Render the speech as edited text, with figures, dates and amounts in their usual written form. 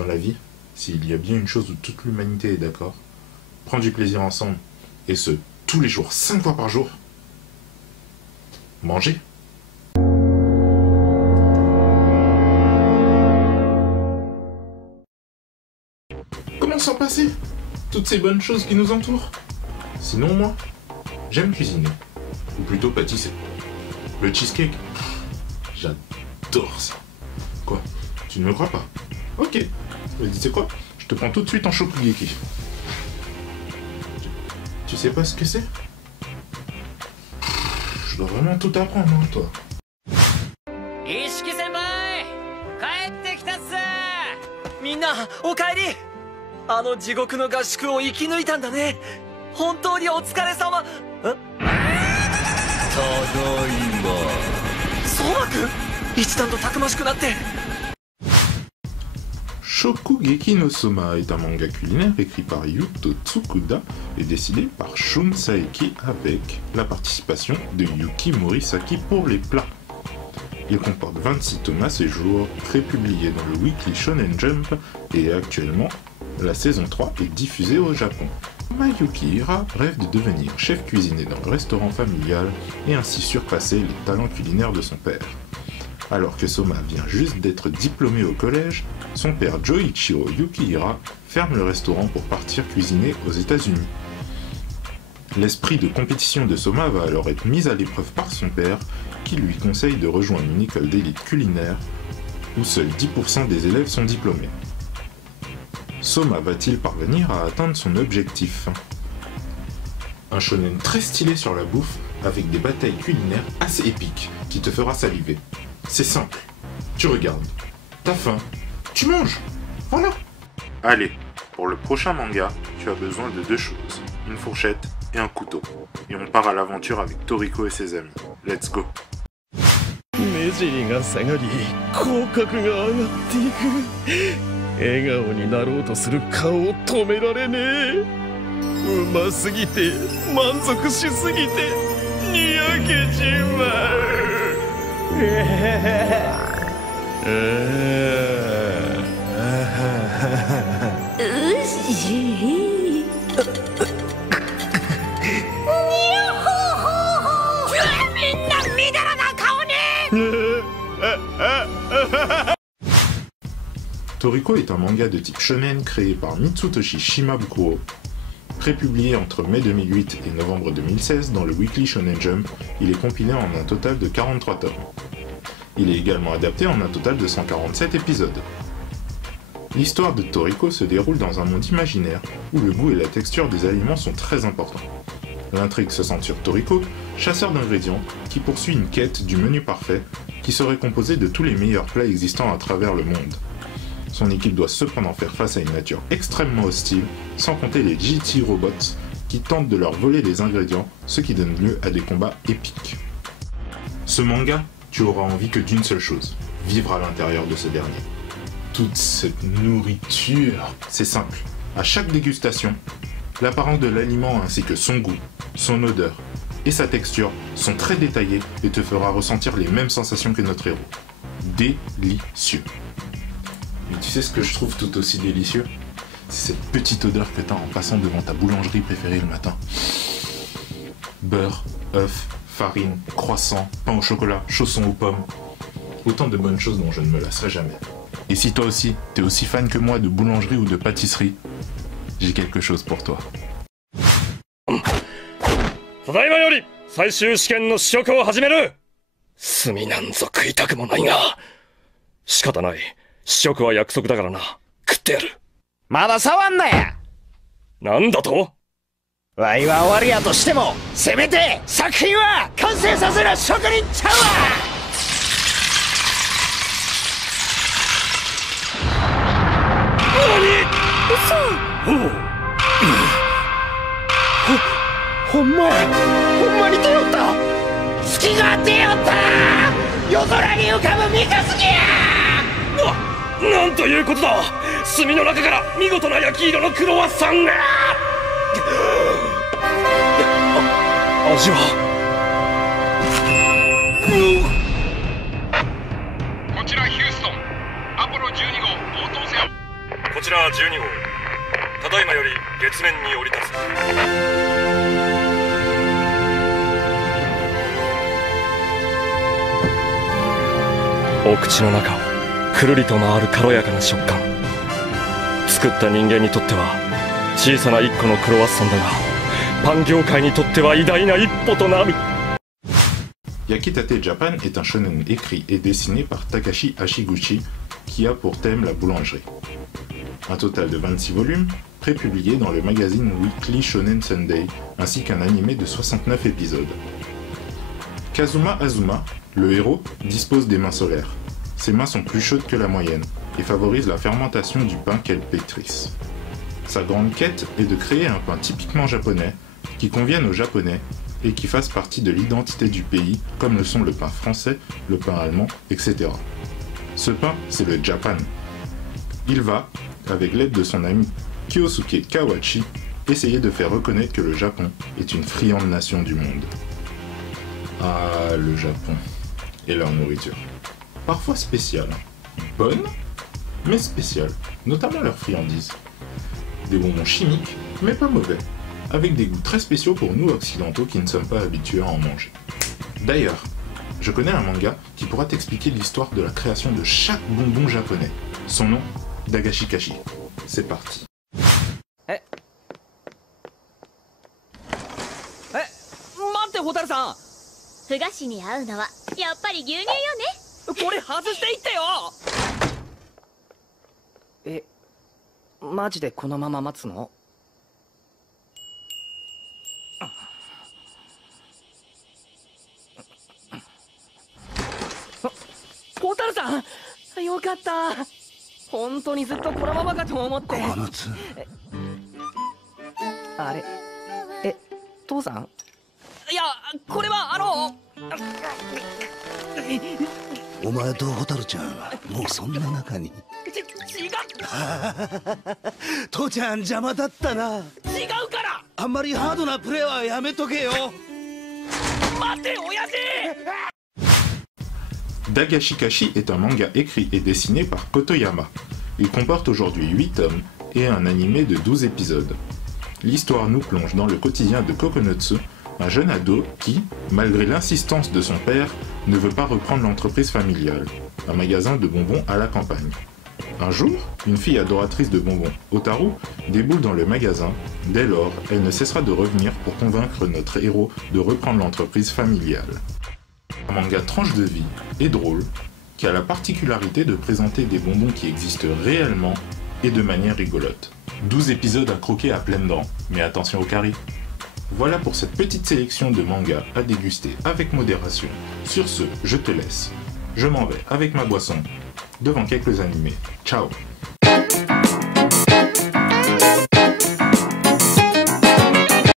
dans la vie, s'il y a bien une chose où toute l'humanité est d'accord, prendre du plaisir ensemble, et ce, tous les jours, 5 fois par jour, manger. Comment s'en passer? Toutes ces bonnes choses qui nous entourent. Sinon, moi, j'aime cuisiner. Ou plutôt pâtisser. Le cheesecake, j'adore ça. Quoi? Tu ne me crois pas? Ok. Mais tu sais quoi? Je te prends tout de suite en shokugeki. Tu sais pas ce que c'est? Je dois vraiment tout apprendre, hein, toi. Ishiki senpai! Kaette kita tsu! Minna, o kaeri! あの地獄の合宿を生き抜いたんだね。本当にお疲れ様。ただいま。相馬くん、一段とたくましくなって。Shokugeki no Soma est un manga culinaire écrit par Yuto Tsukuda et dessiné par Shun Saeki avec la participation de Yuki Morisaki pour les plats. Il comporte 26 tomes à ce jour, prépublié dans le Weekly Shonen Jump et actuellement, la saison 3 est diffusée au Japon. Mayuki Hira rêve de devenir chef cuisinier dans le restaurant familial et ainsi surpasser les talents culinaires de son père. Alors que Soma vient juste d'être diplômé au collège, son père Joichiro Yukihira ferme le restaurant pour partir cuisiner aux États-Unis. L'esprit de compétition de Soma va alors être mis à l'épreuve par son père, qui lui conseille de rejoindre une école d'élite culinaire où seuls 10% des élèves sont diplômés. Soma va-t-il parvenir à atteindre son objectif? Un shonen très stylé sur la bouffe, avec des batailles culinaires assez épiques, qui te fera saliver. C'est simple, tu regardes, t'as faim, tu manges, voilà. Allez, pour le prochain manga, tu as besoin de 2 choses, une fourchette et un couteau. Et on part à l'aventure avec Toriko et ses amis. Let's go. 目尻が下がり口角が上がっていく。笑顔になろうとする顔を止められねえ。うますぎて満足しすぎてにやけちまう。うしみんなみだらな顔ね。Toriko est un manga de type shonen créé par Mitsutoshi Shimabukuro, prépublié entre mai 2008 et novembre 2016 dans le Weekly Shonen Jump. Il est compilé en un total de 43 tomes. Il est également adapté en un total de 147 épisodes. L'histoire de Toriko se déroule dans un monde imaginaire où le goût et la texture des aliments sont très importants. L'intrigue se centre sur Toriko, chasseur d'ingrédients, qui poursuit une quête du menu parfait qui serait composé de tous les meilleurs plats existants à travers le monde. Son équipe doit cependant faire face à une nature extrêmement hostile, sans compter les GT robots qui tentent de leur voler les ingrédients, ce qui donne lieu à des combats épiques. Ce manga, tu auras envie que d'une seule chose, vivre à l'intérieur de ce dernier. Toute cette nourriture, c'est simple. À chaque dégustation, l'apparence de l'aliment ainsi que son goût, son odeur et sa texture sont très détaillés et te fera ressentir les mêmes sensations que notre héros. Délicieux. Mais tu sais ce que je trouve tout aussi délicieux? C'est cette petite odeur que t'as en passant devant ta boulangerie préférée le matin. Beurre, œufs, farine, croissant, pain au chocolat, chaussons aux pommes. Autant de bonnes choses dont je ne me lasserai jamais. Et si toi aussi, t'es aussi fan que moi de boulangerie ou de pâtisserie, j'ai quelque chose pour toi. ただいまより最終試験の試食を始める。炭なんぞ食いたくもないが仕方ない。試食は約束だからな。食ってやる。まだ触んなや。なんだと？わいは終わりやとしても、せめて作品は完成させる職人ちゃうわ。何？嘘。ほんまや。ほんまに出よった。月が出よった。夜空に浮かぶ三日月や。なんということだ。炭の中から見事な焼き色のクロワッサンが。味は。こちらヒューストン、アポロ12号応答せよ。こちら12号。ただいまより月面に降り立つ。お口の中をくるりと回る軽やかな食感。作った人間にとっては小さな一個のクロワッサンだが、パン業界にとっては偉大な一歩となる。Yakitate Japan est un shonen écrit et dessiné par Takashi Hashiguchi qui a pour thème la boulangerie. Un total de 26 volumes, prépubliés dans le magazine Weekly Shonen Sunday, ainsi qu'un animé de 69 épisodes. Kazuma Azuma, le héros, dispose des mains solaires. Ses mains sont plus chaudes que la moyenne et favorisent la fermentation du pain qu'elle pétrisse. Sa grande quête est de créer un pain typiquement japonais, qui convienne aux Japonais et qui fasse partie de l'identité du pays, comme le sont le pain français, le pain allemand, etc. Ce pain, c'est le Japan. Il va, avec l'aide de son ami Kyosuke Kawachi, essayer de faire reconnaître que le Japon est une friande nation du monde. Ah, le Japon et leur nourriture. Parfois spéciale, bonne, mais spéciale, notamment leurs friandises. Des bonbons chimiques, mais pas mauvais, avec des goûts très spéciaux pour nous occidentaux qui ne sommes pas habitués à en manger. D'ailleurs, je connais un manga qui pourra t'expliquer l'histoire de la création de chaque bonbon japonais. Son nom, Dagashikashi. C'est parti. 待ってホタルさん、ふ菓子に合うのはやっぱり牛乳よね。これ外していってよ。マジでこのまま待つの？ホタルさん、よかった。本当にずっとこのままかと思って。あれ、父さん？いや、これはお前とホタルちゃん、もうそんな中に。違う。父ちゃん邪魔だったな。違うから。あんまりハードなプレーはやめとけよ。待て、親父。Dagashikashi est un manga écrit et dessiné par Kotoyama. Il comporte aujourd'hui 8 tomes et un animé de 12 épisodes. L'histoire nous plonge dans le quotidien de Kokonotsu, un jeune ado qui, malgré l'insistance de son père, ne veut pas reprendre l'entreprise familiale, un magasin de bonbons à la campagne. Un jour, une fille adoratrice de bonbons, Otaru, déboule dans le magasin. Dès lors, elle ne cessera de revenir pour convaincre notre héros de reprendre l'entreprise familiale. Un manga tranche de vie et drôle, qui a la particularité de présenter des bonbons qui existent réellement et de manière rigolote. 12 épisodes à croquer à pleines dents, mais attention au carré. Voilà pour cette petite sélection de mangas à déguster avec modération. Sur ce, je te laisse. Je m'en vais avec ma boisson, devant quelques animés. Ciao!